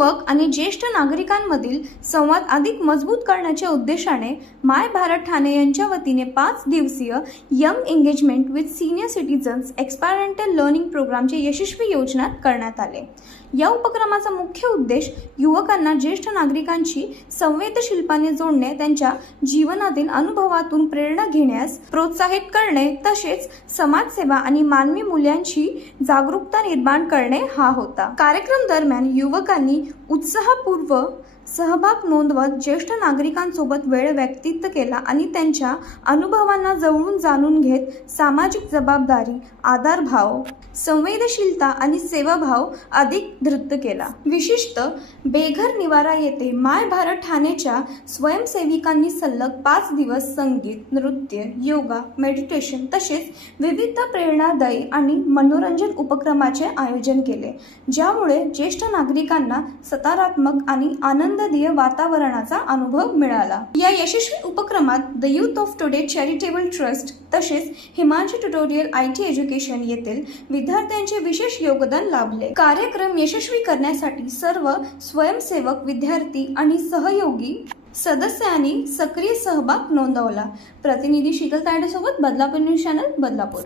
युवक आणि ज्येष्ठ नागरिकांमधील संवाद अधिक मजबूत करण्याच्या उद्देशाने माय भारत ठाणे यांच्या वतीने 5 दिवसीय young engagement with senior citizens experimental learning प्रोग्रामचे यशस्वी योजना करण्यात आले। या उपक्रमाचा मुख्य उद्देश युवकांना ज्येष्ठ नागरिकांशी संवेदनशीलपणे जोडणे, त्यांच्या जीवनातील अनुभवातून प्रेरणा घेण्यास प्रोत्साहित करणे, तसेच समाजसेवा आणि मानवी मूल्यांची जागरूकता निर्माण करणे हा होता। कार्यक्रम दरम्यान युवकांनी उत्साहपूर्व सहभाग नोंदवत ज्येष्ठ नागरिकांसोबत वेळ व्यतीत केला आणि त्यांच्या अनुभवांना जवळून जाणून घेत सामाजिक जबाबदारी, आदरभाव, संवेदनशीलता आणि सेवाभाव अधिक दृढ केला। विशिष्ट बेघर निवारा येथे माय भारत ठाणेच्या स्वयंसेविकांनी सलग 5 दिवस संगीत, नृत्य, योगा, मेडिटेशन तसेच विविध प्रेरणादायी आणि मनोरंजन उपक्रमाचे आयोजन केले, ज्यामुळे ज्येष्ठ नागरिकांना सकारात्मक आणि आनंददायी वातावरणाचा अनुभव मिळाला। या यशस्वी उपक्रमात the youth of today charitable trust तसेच हिमांशू ट्युटोरियल IT एज्युकेशन येथील विद्यार्थ्यांचे विशेष योगदान लाभले। कार्यक्रम यशस्वी करण्यासाठी सर्व स्वयंसेवक, विद्यार्थी आणि सहयोगी सदस्यांनी सक्रिय सहभाग नोंदवला। प्रतिनिधी शीतल तायडे सोबत बदलापूर न्यूज चॅनल, बदलापूर।